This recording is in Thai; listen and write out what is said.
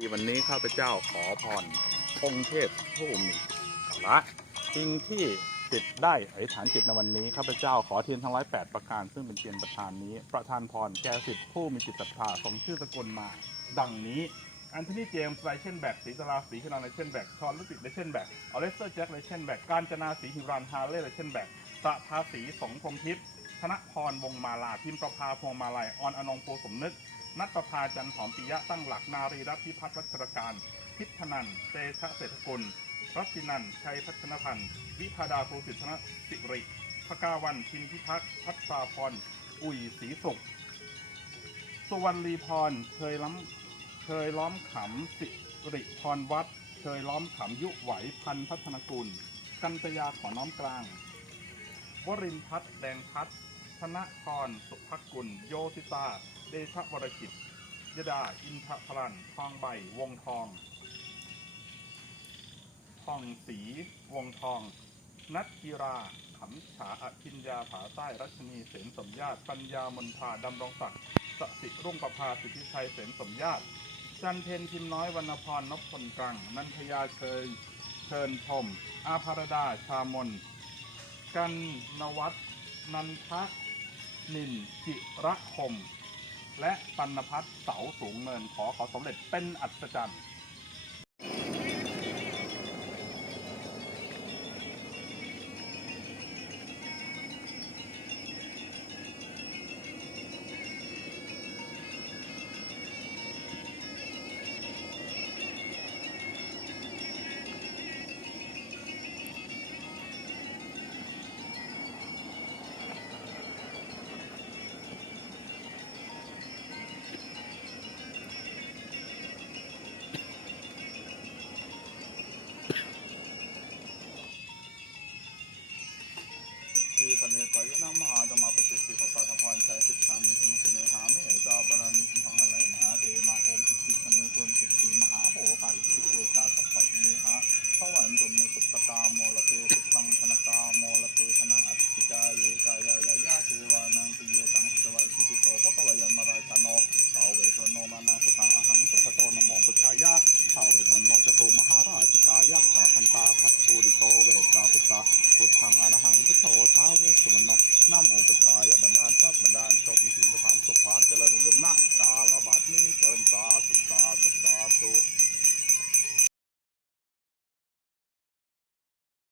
ที่วันนี้ข้าพเจ้าขอพรองค์เทพผู้มีกละสิ่งที่จิตได้อธิษฐานจิตในวันนี้ข้าพเจ้าขอเทียนทั้งร้อยแปดประการ ซึ่งเป็นเทียนประธานนี้ ประทานพรแก่สิทธิผู้มีจิตศรัทธาสมชื่อสกุลมา ดังนี้แอนโทนี่เจมส์ไรเช่นแบกศรีสลาศรีคณาไรเช่นแบกชอนลุติไรเช่นแบกออเลสเตอร์แจ็คไรเช่นแบกการจนาศรีหิรันฮาเล่ไรเช่นแบกสะทาศรีสงพรมทิพย์ธนพรวงมาลาพิมประภาพวงมาลัยออนอนงโปสมนึก นัทประภาจันหอมปิยะตั้งหลักนารีรัตพิพัฒน์วัชรการ พิธนันเตชะเศรษฐกุลรัตินันชัยพัฒนพันธ์ วิพาดาภูสิทธนสิริพกาวันชินพิทักษ์พัฒนาพร อุ๋ยศรีสุข สุวรรณลีพรเคยล้ำเคยล้อมขำสิริพรวัดเคยล้อมขำยุไหวพันธ์พัฒนกุล กันตยาขอน้อมกลาง วรินพัฒน์แดงพัฒ น์ธนพรสุภกุล โยสิตา เดชะวรกิจยดา อินทพลันทองใบ วงทองทองสี วงทอง นัทกีราขำฉาอภิญญาผาใต้รัชนีเสนสมญาติ ปัญญามนทาดำรงศักดิ์สสิรุ่งประภาสิทธิชัยเสนสมญาติ จันเพนพิมน้อยวรรณพรนพพลกลังนันทยาเคยเชิญชม อาภารดา ชามน กันนวัฒน์นันทะ นินจิระคม และปันพัฒน์เสาสูงเนินขอขอสำเร็จเป็นอัศจรรย์ Pioneer Tower. Yun ang mahalaga mga pasyente sa Panapon Scientific